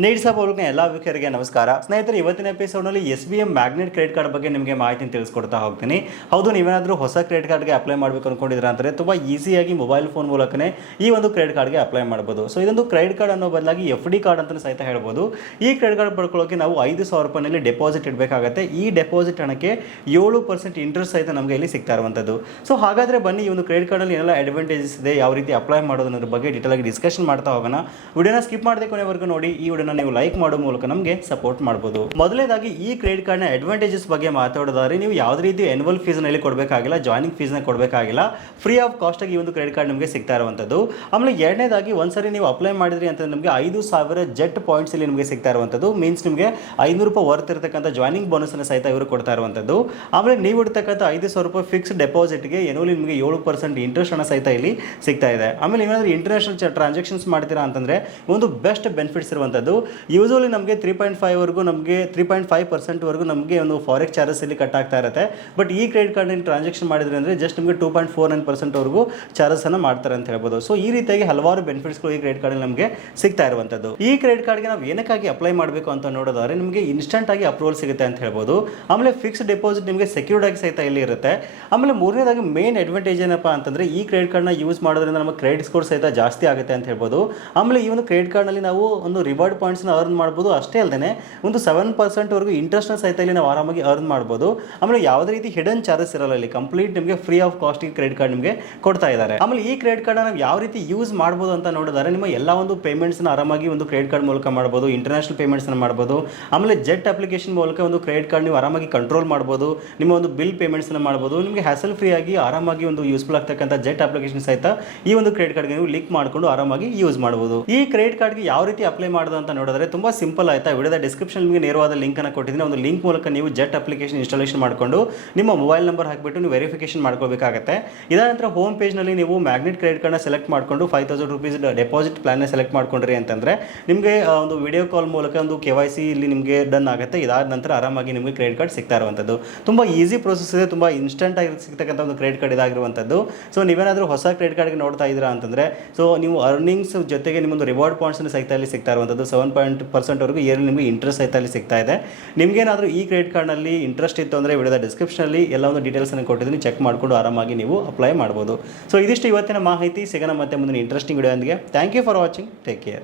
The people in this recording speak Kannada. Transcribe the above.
ನೀಡ್ ಸಾಬ್ ಅವ್ರಿಗೆ ಎಲ್ಲ ವೀಕ್ಷಕರಿಗೆ ನಮಸ್ಕಾರ. ಸ್ನೇಹಿತರೆ, ಇವತ್ತಿನ ಎಪಿಸೋಡ್ನಲ್ಲಿ S B M magnet credit card ಬಗ್ಗೆ ನಿಮಗೆ ಮಾಹಿತಿ ತಿಳಿಸ್ಕೊಡ್ತಾ ಹೋಗ್ತೀನಿ. ಹೌದು, ನೀವೇನಾದರೂ ಹೊಸ ಕ್ರೆಡಿಟ್ ಕಾರ್ಡ್ಗೆ ಅಪ್ಲೈ ಮಾಡಬೇಕು ಅಂದ್ಕೊಂಡಿದ್ರೆ ಅಂದರೆ ತುಂಬ ಈಸಿಯಾಗಿ ಮೊಬೈಲ್ ಫೋನ್ ಮೂಲಕನೇ ಈ ಒಂದು ಕ್ರೆಡಿಟ್ ಕಾರ್ಡ್ಗೆ ಅಪ್ಲೈ ಮಾಡ್ಬೋದು. ಸೊ ಇದೊಂದು ಕ್ರೆಡಿಟ್ ಕಾರ್ಡ್ ಅನ್ನೋ ಬದಲಾಗಿ ಎಫ್ ಡಿ ಕಾರ್ಡ್ ಅಂತ ಸಹಿತ ಹೇಳ್ಬೋದು. ಈ ಕ್ರೆಡಿಟ್ ಕಾರ್ಡ್ ಪಡ್ಕೊಳ್ಳೋಕೆ ನಾವು ಐದು ಸಾವಿರ ರೂಪಾಯಿನಲ್ಲಿ ಡೆಪಾಸಿಟ್ ಇಡಬೇಕಾಗತ್ತೆ. ಈ ಡೆಪಾಸಿಟ್ ಹಣಕ್ಕೆ ಏಳು ಪರ್ಸೆಂಟ್ ಇಂಟ್ರೆಸ್ಟ್ ಸಹಿತ ನಮಗೆ ಇಲ್ಲಿ ಸಿಗ್ತಾ ಇರುವಂಥದ್ದು. ಸೊ ಹಾಗಾದರೆ ಬನ್ನಿ, ಈ ಒಂದು ಕ್ರೆಡಿಟ್ ಕಾರ್ಡಲ್ಲಿ ಏನೆಲ್ಲ ಅಡ್ವಾಂಟೇಜಸ್ ಇದೆ, ಯಾವ ರೀತಿ ಅಪ್ಲೈ ಮಾಡೋದು ಅನ್ನೋದ್ರ ಬಗ್ಗೆ ಡೀಟೇಲ್ ಆಗಿ ಡಿಸ್ಕಷನ್ ಮಾಡ್ತಾ ಹೋಗೋಣ. ವಿಡಿಯೋನ ಸ್ಕಿಪ್ ಮಾಡದೆ ಕೊನೆವರೆಗೂ ನೋಡಿ, ಈ ವಿಡಿಯೋನ ನೀವು ಲೈಕ್ ಮಾಡೋ ಮೂಲಕ ನಮಗೆ ಸಪೋರ್ಟ್ ಮಾಡಬಹುದು ಮೊದಲನೇದಾಗಿ ಈ ಕ್ರೆಡಿಟ್ ಕಾರ್ಡ್ನ ಅಡ್ವಾಂಟೇಜಸ್ ಬಗ್ಗೆ ಮಾತಾಡೋದಾದ್ರೆ ನೀವು ಯಾವುದೇ ರೀತಿ ಎನ್ವಲ್ ಫೀಸ್ನಲ್ಲಿ ಕೊಡಬೇಕಾಗಿಲ್ಲ ಜಾಯ್ನಿಂಗ್ ಫೀಸ್ನ ಕೊಡಬೇಕಾಗಿಲ್ಲ ಫ್ರೀ ಆಫ್ ಕಾಸ್ಟಾಗಿ ಈ ಒಂದು ಕ್ರೆಡಿಟ್ ಕಾರ್ಡ್ ನಿಮಗೆ ಸಿಗ್ತಾ ಇರುವಂಥದ್ದು. ಆಮೇಲೆ ಎರಡನೇದಾಗಿ ಒಂದ್ಸರಿ ನೀವು ಅಪ್ಲೈ ಮಾಡಿದ್ರಿ ಅಂತ ನಿಮಗೆ ಐದು ಸಾವಿರ ಜೆಟ್ ಪಾಯಿಂಟ್ಸ್ ಇಲ್ಲಿ ನಿಮಗೆ ಸಿಗ್ತಾ ಇರುವಂಥದ್ದು. ಮೀನ್ಸ್ ನಿಮಗೆ ಐನೂರು ರೂಪಾಯಿ ವರ್ತ್ ಇರತಕ್ಕಂಥ ಬೋನಸ್ ಬೋನಸ್ನ ಸಹಿತ ಇವರು ಕೊಡ್ತಾ ಇರುವಂಥದ್ದು. ಆಮೇಲೆ ನೀವು ಇಡ್ತಕ್ಕಂಥ ಐದು ಸಾವಿರ ರೂಪಾಯಿ ಫಿಕ್ಸ್ ಡೆಪಾಸಿಟ್ಗೆ ಏನೋ ನಿಮಗೆ ಏಳು ಪರ್ಸೆಂಟ್ ಇಂಟ್ರೆಸ್ಟ್ ಅನ್ನ ಸಹಿತ ಇಲ್ಲಿ ಸಿಗ್ತಾ ಇದೆ. ಆಮೇಲೆ ಏನಾದರೂ ಇಂಟರ್ನ್ಯಾಷನಲ್ ಟ್ರಾನ್ಸಾಕ್ಷನ್ಸ್ ಮಾಡ್ತೀರಾ ಅಂತಂದರೆ ಒಂದು ಬೆಸ್ಟ್ ಬೆನಿಫಿಟ್ಸ್ ಇರುವಂಥದ್ದು. ಯೂಶಲಿ ನಮಗೆ ತ್ರೀ ಪಾಯಿಂಟ್ ಫೈವ್ವರೆಗೂ ನಮಗೆ ತ್ರೀ ಪಾಯಿಂಟ್ ಫೈವ್ ಪರ್ಸೆಂಟ್ವರೆಗೂ ನಮಗೆ ಒಂದು ಫಾರೆಕ್ಸ್ ಚಾರ್ಜಸ್ ಇಲ್ಲಿ ಕಟ್ ಆಗ್ತಾ ಇರುತ್ತೆ. ಬಟ್ ಈ ಕ್ರೆಡಿಟ್ ಕಾರ್ಡ್ ಟ್ರಾನ್ಸಾಕ್ಷನ್ ಮಾಡಿದ್ರೆ ಅಂದರೆ ಜಸ್ಟ್ ನಿಮಗೆ ಟೂ ಪಾಯಿಂಟ್ ಫೋರ್ ನೈನ್ ಪರ್ಸೆಂಟ್ವರೆಗೂ ಚಾರ್ಜಸನ್ನು ಮಾಡ್ತಾರೆ ಅಂತ ಹೇಳ್ಬೋದು. ಸೊ ಈ ರೀತಿಯಾಗಿ ಹಲವಾರು ಬೆನಿಫಿಟ್ಸ್ಗಳು ಈ ಕ್ರೆಡಿಟ್ ಕಾರ್ಡಲ್ಲಿ ನಮಗೆ ಸಿಗ್ತಾ ಇರುವಂಥದ್ದು ಈ ಕ್ರೆಡಿಟ್ ಕಾರ್ಡ್ಗೆ ನಾವು ಏನಕ್ಕಾಗಿ ಅಪ್ಲೈ ಮಾಡಬೇಕು ಅಂತ ನೋಡೋದಾದ್ರೆ ನಿಮಗೆ ಇನ್ಸ್ಟೆಂಟ್ ಆಗಿ ಅಪ್ರೂವಲ್ ಸಿಗುತ್ತೆ ಅಂತ ಹೇಳ್ಬೋದು. ಆಮೇಲೆ ಫಿಕ್ಸ್ ಡೆಪಾಸಿಟ್ ನಿಮಗೆ ಸೆಕ್ಯೂರ್ಡ್ ಆಗಿ ಸಹಿತ ಇಲ್ಲಿ ಇರುತ್ತೆ. ಆಮೇಲೆ ಮೂರನೇದಾಗಿ ಮೇನ್ ಅಡ್ವಾಂಟೇಜ್ ಏನಪ್ಪ ಅಂತಂದ್ರೆ ಈ ಕ್ರೆಡಿಟ್ ಕಾರ್ಡ್ನ ಯೂಸ್ ಮಾಡೋದ್ರಿಂದ ನಮ್ಮ ಕ್ರೆಡಿಟ್ ಸ್ಕೋರ್ ಸಹಿತ ಜಾಸ್ತಿ ಆಗುತ್ತೆ ಅಂತ ಹೇಳ್ಬೋದು. ಆಮೇಲೆ ಈ ಒಂದು ಕ್ರೆಡಿಟ್ ಕಾರ್ಡ್ನಲ್ಲಿ ನಾವು ಒಂದು ರಿವಾರ್ಡ್ ಪಾಯಿಂಟ್ಸ್ನ ಅರ್ನ್ ಮಾಡ್ಬೋದು. ಅಷ್ಟೇ ಅಲ್ಲದೆ ಒಂದು ಸೆವೆನ್ ಪರ್ಸೆಂಟ್ವರೆಗೂ ಇಂಟ್ರೆಸ್ಟ್ನ ಸಹಿತ ಇಲ್ಲಿ ನಾವು ಆರಾಮಾಗಿ ಅರ್ನ್ ಮಾಡ್ಬೋದು. ಆಮೇಲೆ ಯಾವುದೇ ರೀತಿ ಹಿಡನ್ ಚಾರ್ಜಸ್ ಇರಲ್ಲ ಇಲ್ಲಿ. ಕಂಪ್ಲೀಟ್ ನಿಮಗೆ free of cost credit card ನಿಮಗೆ ಕೊಡ್ತಾ ಇದ್ದಾರೆ. ಆಮೇಲೆ ಈ ಕ್ರೆಡಿಟ್ ಕಾರ್ಡ್ ನಾವು ಯಾವ ರೀತಿ ಯೂಸ್ ಮಾಡ್ಬೋದು ಅಂತ ನೋಡಿದ್ರೆ ನಿಮ್ಮ ಎಲ್ಲ ಒಂದು ಪೇಮೆಂಟ್ಸ್ನ ಆರಾಮಾಗಿ ಒಂದು ಕ್ರೆಡಿಟ್ ಕಾರ್ಡ್ ಮೂಲಕ ಮಾಡ್ಬೋದು. ಇಂಟರ್ನ್ಯಾಷನಲ್ ಪೇಮೆಂಟ್ಸ್ನ ಮಾಡ್ಬೋದು. ಆಮೇಲೆ ಜೆಟ್ ಅಪ್ಲಿಕೇಶನ್ ಮೂಲಕ ಒಂದು ಕ್ರೆಡಿಟ್ ಕಾರ್ಡ್ ನೀವು ಆರಾಮಾಗಿ ಕಂಟ್ರೋಲ್ ಮಾಡ್ಬೋದು. ನಿಮ್ಮ ಒಂದು ಬಿಲ್ ಪೇಮೆಂಟ್ಸ್ನ ಮಾಡ್ಬೋದು. ನಿಮಗೆ ಹ್ಯಾಸಲ್ ಫ್ರೀ ಆಗಿ ಆರಾಮಾಗಿ ಒಂದು ಯೂಸ್ಫುಲ್ ಆಗ್ತಕ್ಕಂಥ ಜೆಟ್ ಅಪ್ಲಿಕೇಶನ್ ಸಹಿತ ಈ ಒಂದು ಕ್ರೆಡಿಟ್ ಕಾರ್ಡ್ಗೆ ನೀವು ಲಿಂಕ್ ಮಾಡಿಕೊಂಡು ಆರಾಮಾಗಿ ಯೂಸ್ ಮಾಡ್ಬೋದು. ಈ ಕ್ರೆಡಿಟ್ ಕಾರ್ಡ್ಗೆ ಯಾವ ರೀತಿ ಅಪ್ಲೈ ಮಾಡೋದು ಅಂತ ನೋಡಿದ್ರೆ ತುಂಬ ಸಿಂಪಲ್ ಆಯ್ತಾ ವಿಡಿಯೋದ ಡಿಸ್ಕ್ರಿಪ್ಷನ್ ನಿಮಗೆ ನೇರವಾದ ಲಿಂಕ್ ಅನ್ನು ಕೊಟ್ಟಿದ್ದೀನಿ. ಒಂದು ಲಿಂಕ್ ಮೂಲಕ ನೀವು ಜೆಟ್ ಅಪ್ಲಿಕೇಶನ್ ಇನ್ಸ್ಟಾಲೇಷನ್ ಮಾಡಿಕೊಂಡು ನಿಮ್ಮ ಮೊಬೈಲ್ ನಂಬರ್ ಹಾಕಿಬಿಟ್ಟು ನೀವು ವೆರಿಫಿಕೇಶನ್ ಮಾಡ್ಕೋಬೇಕಾಗತ್ತೆ ಇದಾದ ನಂತರ ಹೋಮ್ ಪೇಜ್ನಲ್ಲಿ ನೀವು ಮ್ಯಾಗ್ನೆಟ್ ಕ್ರೆಡಿಟ್ ಕಾರ್ಡ್ನ ಸೆಲೆಕ್ಟ್ ಮಾಡಿಕೊಂಡು ಫೈವ್ ತೌಸಂಡ್ ರುಪೀಸ್ ಡೆಪಾಸಿಟ್ ಪ್ಲಾನ್ನ ಸೆಲೆಕ್ಟ್ ಮಾಡ್ಕೊಂಡ್ರಿ ಅಂತಂದ್ರೆ ನಿಮಗೆ ಒಂದು ವಿಡಿಯೋ ಕಾಲ್ ಮೂಲಕ ಒಂದು ಕೆ ವೈ ಸಿ ಇಲ್ಲಿ ನಿಮಗೆ ಡನ್ ಆಗುತ್ತೆ. ಇದಾದ ನಂತರ ಆರಾಮಾಗಿ ನಿಮಗೆ ಕ್ರೆಡಿಟ್ ಕಾರ್ಡ್ ಸಿಗ್ತಾ ಇರುವಂಥದ್ದು ತುಂಬ ಈಸಿ ಪ್ರೊಸೆಸ್ ಇದೆ, ತುಂಬ ಇನ್ಸ್ಟೆಂಟ್ ಆಗಿ ಸಿಗ್ತಕ್ಕಂಥ ಒಂದು ಕ್ರೆಡಿಟ್ ಕಾರ್ಡ್ ಇದಾಗಿರುವಂಥದ್ದು ಸೊ ನೀವೇನಾದರೂ ಹೊಸ ಕ್ರೆಡಿಟ್ ಕಾರ್ಡ್ಗೆ ನೋಡ್ತಾ ಇದ್ದೀರಾ ಅಂತಂದರೆ ಸೊ ನೀವು ಅರ್ನಿಂಗ್ಸ್ ಜೊತೆಗೆ ನಿಮ್ಮೊಂದು ರಿವಾರ್ಡ್ ಪಾಯಿಂಟ್ಸ್ ಸಹಿತ ಅಲ್ಲಿ ಸಿಗ್ತಾ ಇರುವಂಥದ್ದು ಸೆವೆನ್ ಪಾಯಿಂಟ್ ಪರ್ಸೆಂಟ್ವರೆಗೂ ಇಯರ್ಲಿ ನಿಮಗೆ ಇಂಟ್ರೆಸ್ಟ್ ಸಹಿತ ಸಿಗ್ತಾ ಇದೆ. ನಿಮಗೇನಾದರೂ ಈ ಕ್ರೆಡಿಟ್ ಕಾರ್ಡ್ನಲ್ಲಿ ಇಂಟ್ರೆಸ್ಟ್ ಇತ್ತು ಅಂದರೆ ವಿಡಿಯೋದ ಡಿಸ್ಕ್ರಿಪ್ಷನಲ್ಲಿ ಎಲ್ಲ ಒಂದು ಡೀಟೇಲ್ಸನ್ನು ಕೊಟ್ಟಿದ್ದೀನಿ. ಚೆಕ್ ಮಾಡಿಕೊಂಡು ಆರಾಮಾಗಿ ನೀವು ಅಪ್ಲೈ ಮಾಡ್ಬೋದು. ಸೊ ಇದಿಷ್ಟು ಇವತ್ತಿನ ಮಾಹಿತಿ. ಸಿಗೋಣ ಮತ್ತೆ ಮುಂದಿನ interesting video thank you for watching take care